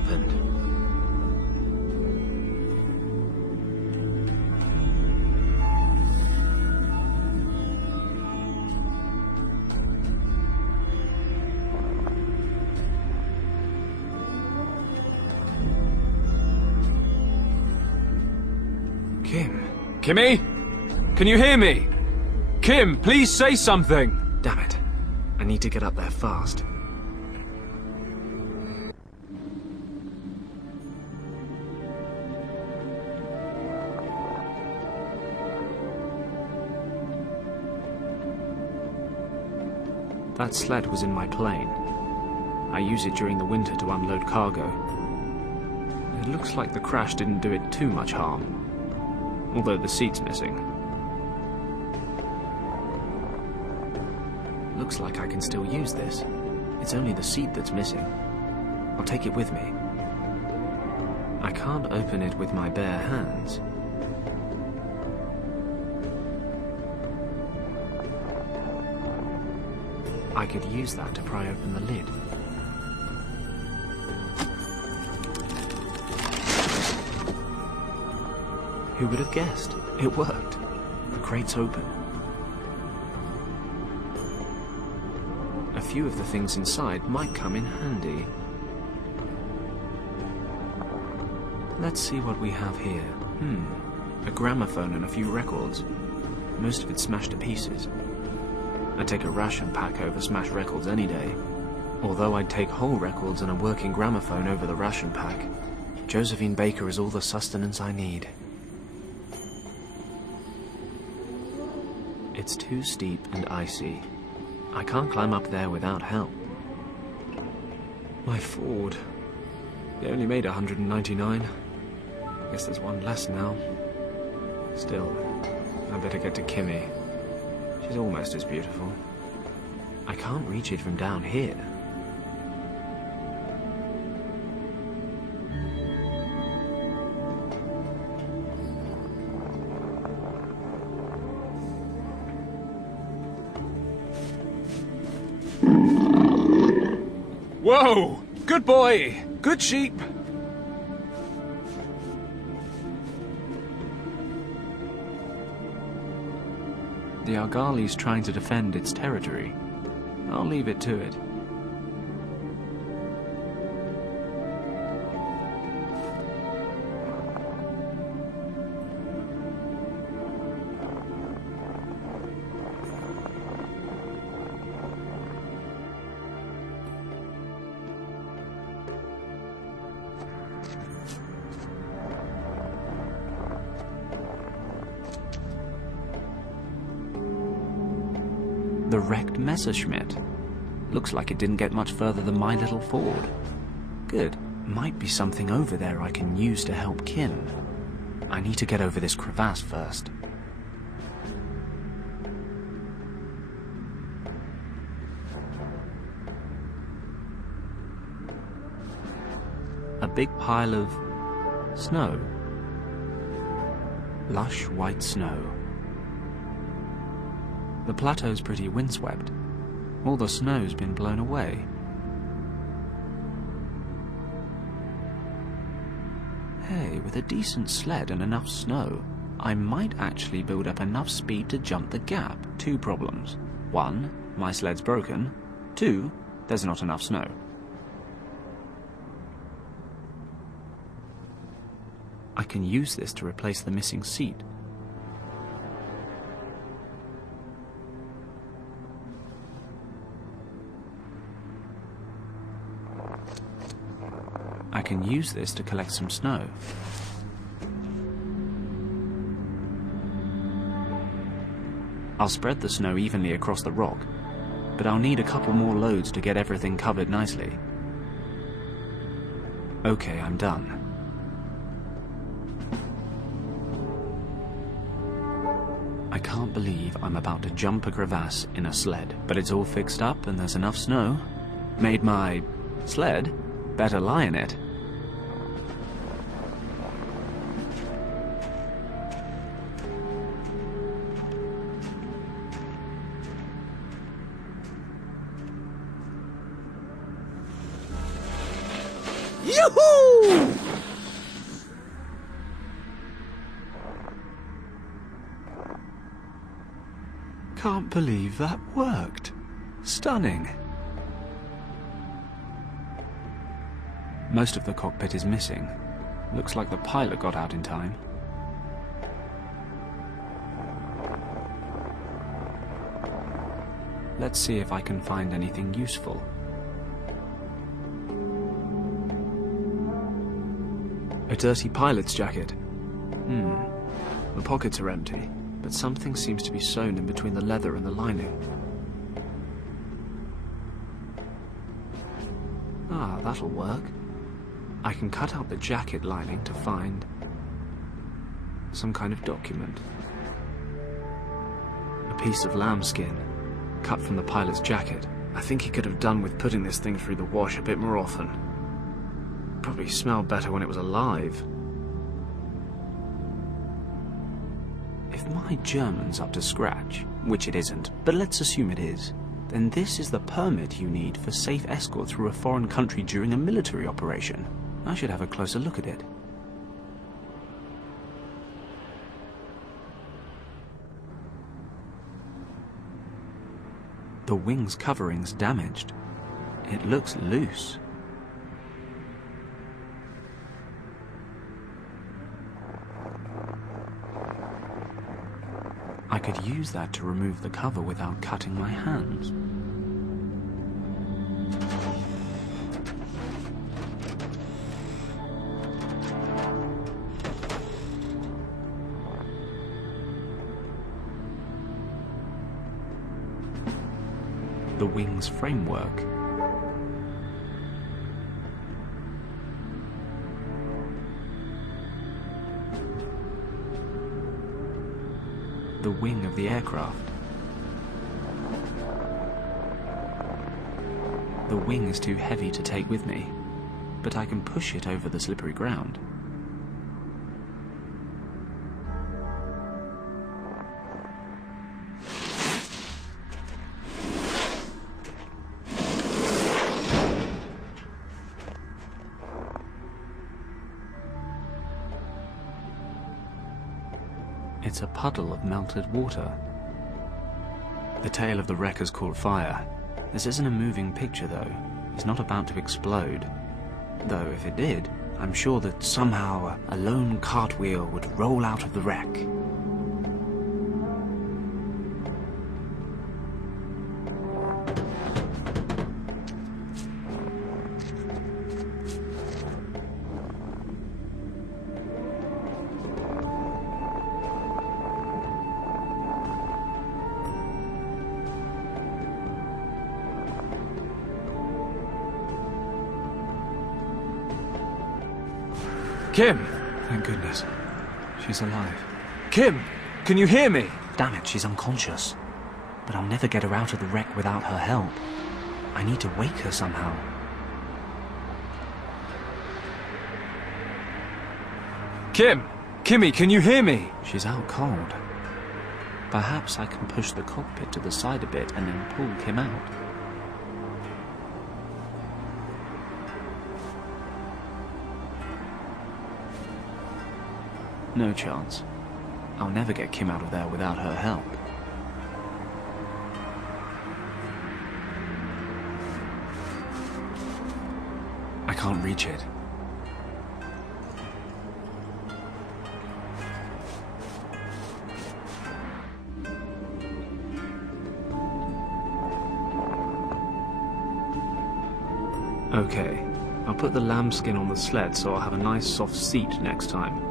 happened? Kim? Kimmy? Can you hear me? Kim, please say something! Damn it. I need to get up there fast. That sled was in my plane. I use it during the winter to unload cargo. It looks like the crash didn't do it too much harm, although the seat's missing. Looks like I can still use this. It's only the seat that's missing. I'll take it with me. I can't open it with my bare hands. I could use that to pry open the lid. Who would have guessed? It worked. The crate's open. A few of the things inside might come in handy. Let's see what we have here. A gramophone and a few records. Most of it smashed to pieces. I'd take a ration pack over smashed records any day. Although I'd take whole records and a working gramophone over the ration pack. Josephine Baker is all the sustenance I need. It's too steep and icy. I can't climb up there without help. My Ford. They only made 199. Guess there's one less now. Still, I better get to Kimmy. She's almost as beautiful. I can't reach it from down here. Whoa! Good boy! Good sheep! The Argali's trying to defend its territory. I'll leave it to it. The wrecked Messerschmitt. Looks like it didn't get much further than my little Ford. Good. Might be something over there I can use to help Kim. I need to get over this crevasse first. A big pile of snow. Lush white snow. The plateau's pretty windswept. All the snow's been blown away. Hey, with a decent sled and enough snow, I might actually build up enough speed to jump the gap. Two problems. One, my sled's broken. Two, there's not enough snow. I can use this to replace the missing seat. I can use this to collect some snow. I'll spread the snow evenly across the rock, but I'll need a couple more loads to get everything covered nicely. Okay, I'm done. I can't believe I'm about to jump a crevasse in a sled, but it's all fixed up and there's enough snow. Made my sled better lie in it. Yoo-hoo! Can't believe that worked. Stunning. Most of the cockpit is missing. Looks like the pilot got out in time. Let's see if I can find anything useful. A dirty pilot's jacket. The pockets are empty, but something seems to be sewn in between the leather and the lining. Ah, that'll work. I can cut out the jacket lining to find some kind of document. A piece of lambskin, cut from the pilot's jacket. I think he could have done with putting this thing through the wash a bit more often. Probably smelled better when it was alive. If my German's up to scratch, which it isn't, but let's assume it is, then this is the permit you need for safe escort through a foreign country during a military operation. I should have a closer look at it. The wing's covering's damaged. It looks loose. I could use that to remove the cover without cutting my hands. The wing's framework. The wing of the aircraft. The wing is too heavy to take with me, but I can push it over the slippery ground. It's a puddle of melted water. The tail of the wreck has caught fire. This isn't a moving picture, though. It's not about to explode. Though, if it did, I'm sure that somehow a lone cartwheel would roll out of the wreck. Kim! Thank goodness. She's alive. Kim! Can you hear me? Damn it, she's unconscious. But I'll never get her out of the wreck without her help. I need to wake her somehow. Kim! Kimmy, can you hear me? She's out cold. Perhaps I can push the cockpit to the side a bit and then pull Kim out. No chance. I'll never get Kim out of there without her help. I can't reach it. Okay, I'll put the lambskin on the sled so I'll have a nice soft seat next time.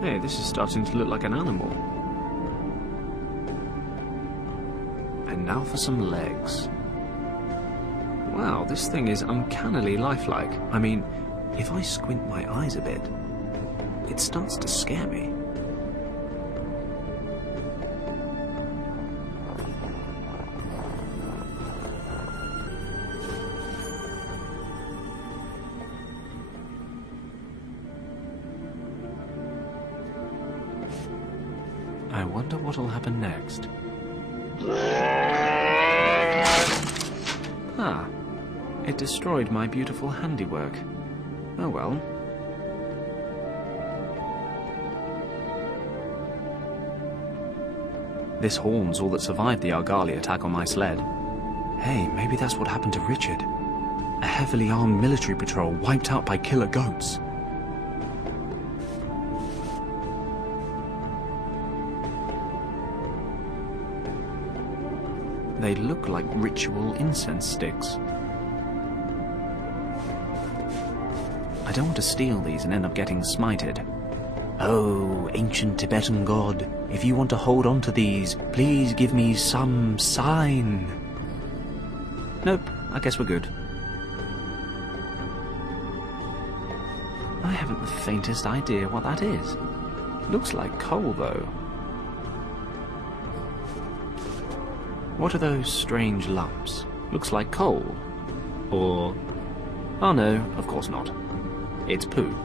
Hey, this is starting to look like an animal. And now for some legs. Wow, this thing is uncannily lifelike. I mean, if I squint my eyes a bit, it starts to scare me. I wonder what'll happen next. Ah, it destroyed my beautiful handiwork. Oh well. This horn's all that survived the Argali attack on my sled. Hey, maybe that's what happened to Richard. A heavily armed military patrol wiped out by killer goats. They look like ritual incense sticks. I don't want to steal these and end up getting smited. Oh, ancient Tibetan god, if you want to hold on to these, please give me some sign. Nope, I guess we're good. I haven't the faintest idea what that is. Looks like coal, though. What are those strange lumps? Looks like coal. Or... oh no, of course not. It's poo.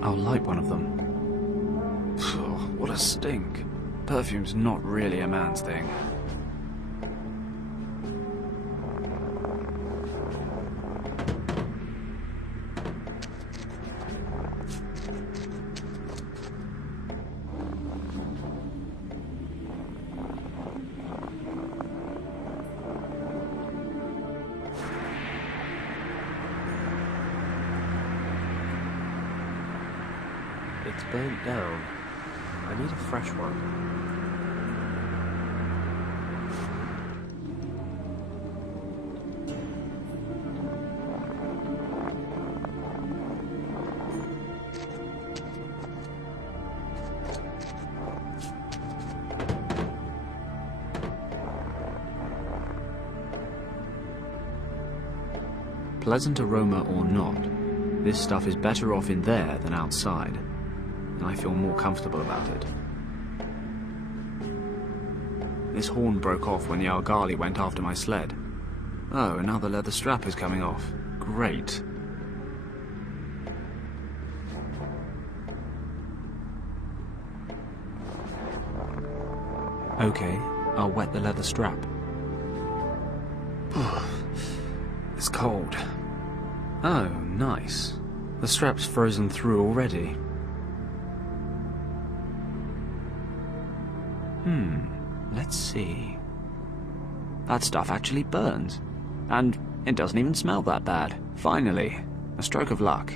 I'll light one of them. What a stink. Perfume's not really a man's thing. It's burnt down. I need a fresh one. Pleasant aroma or not, this stuff is better off in there than outside. And I feel more comfortable about it. This horn broke off when the Argali went after my sled. Oh, and now the leather strap is coming off. Great. Okay, I'll wet the leather strap. It's cold. Oh, nice. The strap's frozen through already. Let's see. That stuff actually burns. And it doesn't even smell that bad. Finally, a stroke of luck.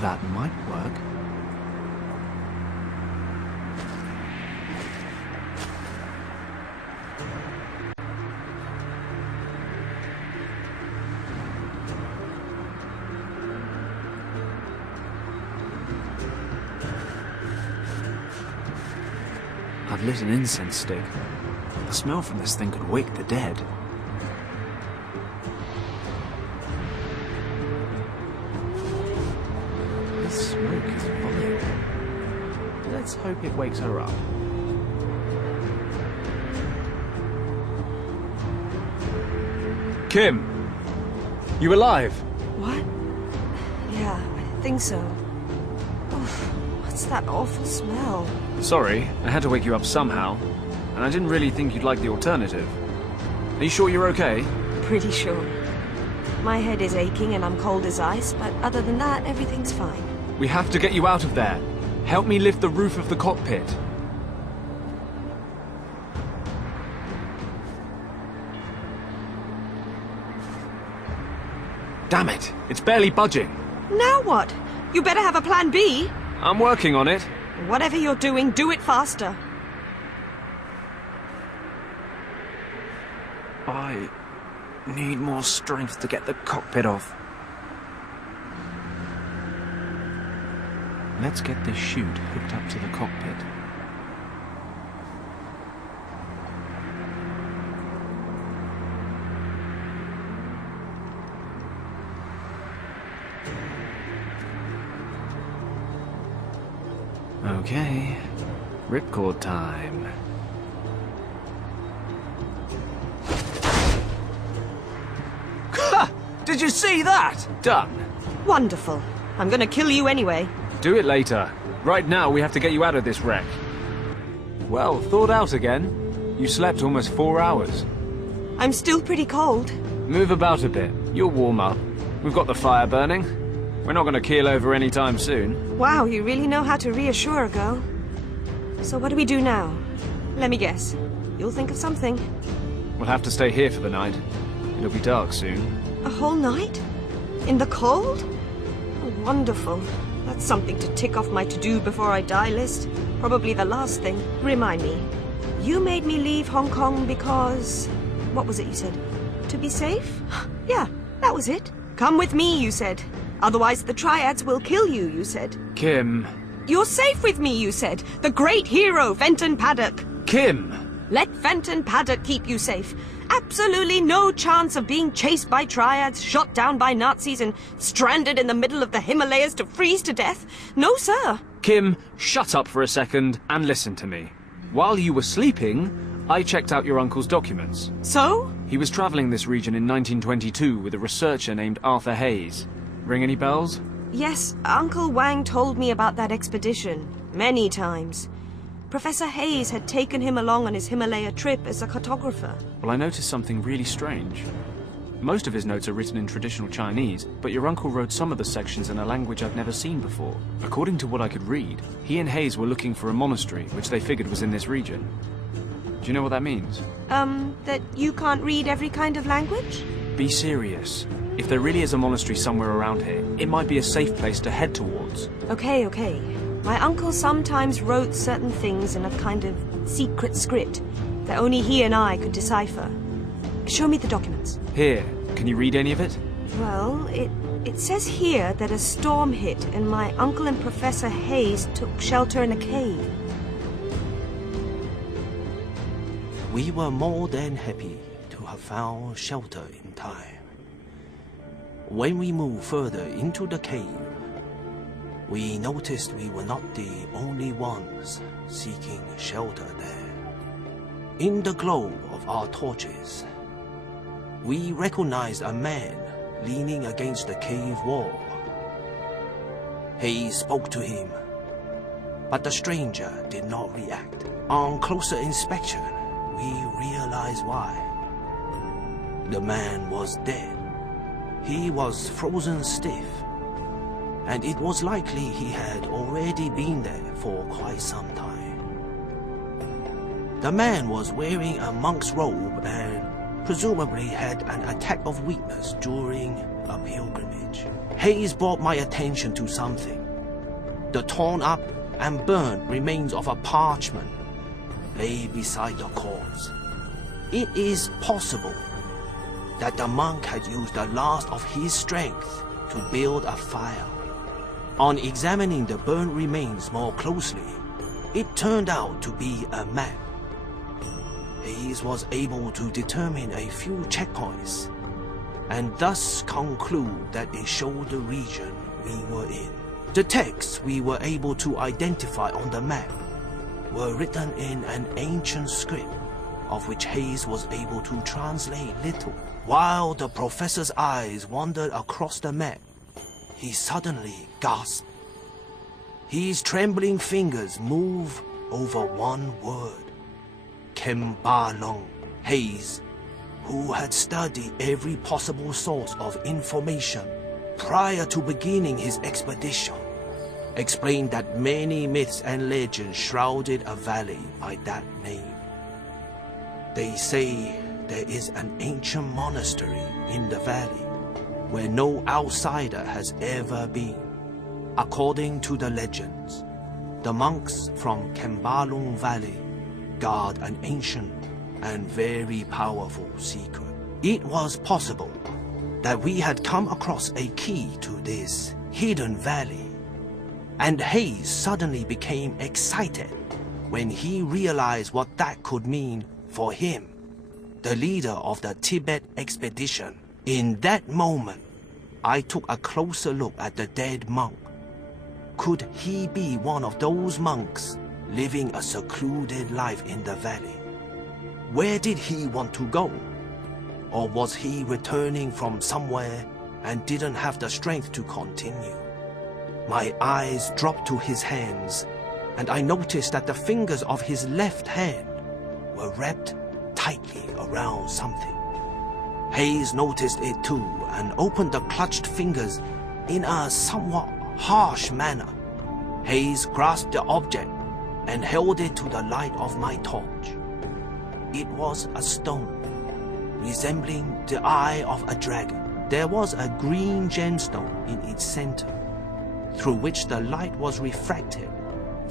That might work. I've lit an incense stick. The smell from this thing could wake the dead. Smoke is fine. Let's hope it wakes her up. Kim! You alive? What? Yeah, I think so. Oof, what's that awful smell? Sorry, I had to wake you up somehow. And I didn't really think you'd like the alternative. Are you sure you're okay? Pretty sure. My head is aching and I'm cold as ice, but other than that, everything's fine. We have to get you out of there. Help me lift the roof of the cockpit. Damn it! It's barely budging. Now what? You better have a plan B. I'm working on it. Whatever you're doing, do it faster. I need more strength to get the cockpit off. Let's get this chute hooked up to the cockpit. Okay, ripcord time. Ha! Did you see that? Done. Wonderful. I'm gonna kill you anyway. Do it later. Right now, we have to get you out of this wreck. Well, thawed out again. You slept almost 4 hours. I'm still pretty cold. Move about a bit. You'll warm up. We've got the fire burning. We're not going to keel over anytime soon. Wow, you really know how to reassure a girl. So what do we do now? Let me guess. You'll think of something. We'll have to stay here for the night. It'll be dark soon. A whole night? In the cold? Oh, wonderful. That's something to tick off my to-do before I die list. Probably the last thing. Remind me. You made me leave Hong Kong because... What was it you said? To be safe? Yeah, that was it. Come with me, you said. Otherwise the Triads will kill you, you said. Kim. You're safe with me, you said. The great hero, Fenton Paddock. Kim! Let Fenton Paddock keep you safe. Absolutely no chance of being chased by Triads, shot down by Nazis, and stranded in the middle of the Himalayas to freeze to death. No, sir. Kim, shut up for a second and listen to me. While you were sleeping, I checked out your uncle's documents. So? He was traveling this region in 1922 with a researcher named Arthur Hayes. Ring any bells? Yes, Uncle Wang told me about that expedition. Many times. Professor Hayes had taken him along on his Himalaya trip as a cartographer. Well, I noticed something really strange. Most of his notes are written in traditional Chinese, but your uncle wrote some of the sections in a language I've never seen before. According to what I could read, he and Hayes were looking for a monastery, which they figured was in this region. Do you know what that means? That you can't read every kind of language? Be serious. If there really is a monastery somewhere around here, it might be a safe place to head towards. Okay. My uncle sometimes wrote certain things in a kind of secret script that only he and I could decipher. Show me the documents. Here, can you read any of it? Well, it says here that a storm hit and my uncle and Professor Hayes took shelter in a cave. We were more than happy to have found shelter in time. When we moved further into the cave, we noticed we were not the only ones seeking shelter there. In the glow of our torches, we recognized a man leaning against the cave wall. Hayes spoke to him, but the stranger did not react. On closer inspection, we realized why. The man was dead. He was frozen stiff, and it was likely he had already been there for quite some time. The man was wearing a monk's robe and presumably had an attack of weakness during a pilgrimage. Hayes brought my attention to something. The torn up and burned remains of a parchment lay beside the corpse. It is possible that the monk had used the last of his strength to build a fire. On examining the burned remains more closely, it turned out to be a map. Hayes was able to determine a few checkpoints, and thus conclude that they showed the region we were in. The texts we were able to identify on the map were written in an ancient script, of which Hayes was able to translate little. While the professor's eyes wandered across the map, he suddenly gasped. His trembling fingers moved over one word. Kembalong. Hayes, who had studied every possible source of information prior to beginning his expedition, explained that many myths and legends shrouded a valley by that name. They say there is an ancient monastery in the valley, where no outsider has ever been. According to the legends, the monks from Capitolo Valley guard an ancient and very powerful secret. It was possible that we had come across a key to this hidden valley, and Hayes suddenly became excited when he realized what that could mean for him, the leader of the Tibet expedition. In that moment, I took a closer look at the dead monk. Could he be one of those monks living a secluded life in the valley? Where did he want to go? Or was he returning from somewhere and didn't have the strength to continue? My eyes dropped to his hands, and I noticed that the fingers of his left hand were wrapped tightly around something. Hayes noticed it too and opened the clutched fingers in a somewhat harsh manner. Hayes grasped the object and held it to the light of my torch. It was a stone, resembling the eye of a dragon. There was a green gemstone in its center, through which the light was refracted,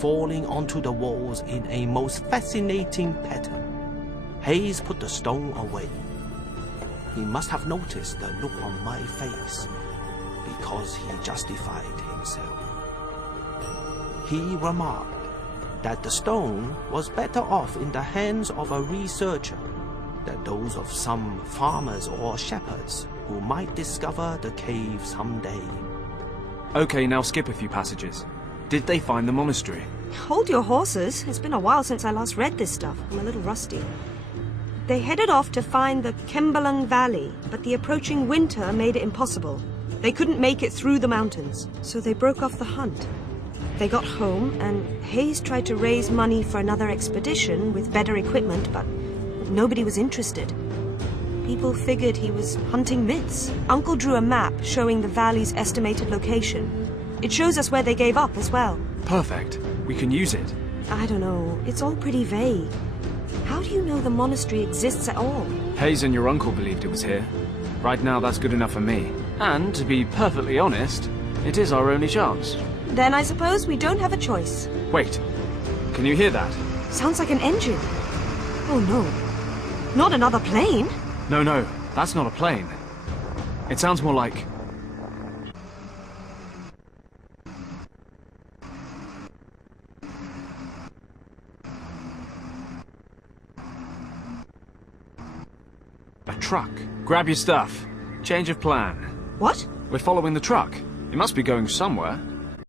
falling onto the walls in a most fascinating pattern. Hayes put the stone away. He must have noticed the look on my face, because he justified himself. He remarked that the stone was better off in the hands of a researcher than those of some farmers or shepherds who might discover the cave someday. Okay, now skip a few passages. Did they find the monastery? Hold your horses. It's been a while since I last read this stuff. I'm a little rusty. They headed off to find the Capitolo Valley, but the approaching winter made it impossible. They couldn't make it through the mountains, so they broke off the hunt. They got home, and Hayes tried to raise money for another expedition with better equipment, but nobody was interested. People figured he was hunting myths. Uncle drew a map showing the valley's estimated location. It shows us where they gave up as well. Perfect. We can use it. I don't know. It's all pretty vague. How do you know the monastery exists at all? Hayes and your uncle believed it was here. Right now, that's good enough for me. And, to be perfectly honest, it is our only chance. Then I suppose we don't have a choice. Wait. Can you hear that? Sounds like an engine. Oh no. Not another plane? No, that's not a plane. It sounds more like... a truck. Grab your stuff. Change of plan. What? We're following the truck. It must be going somewhere.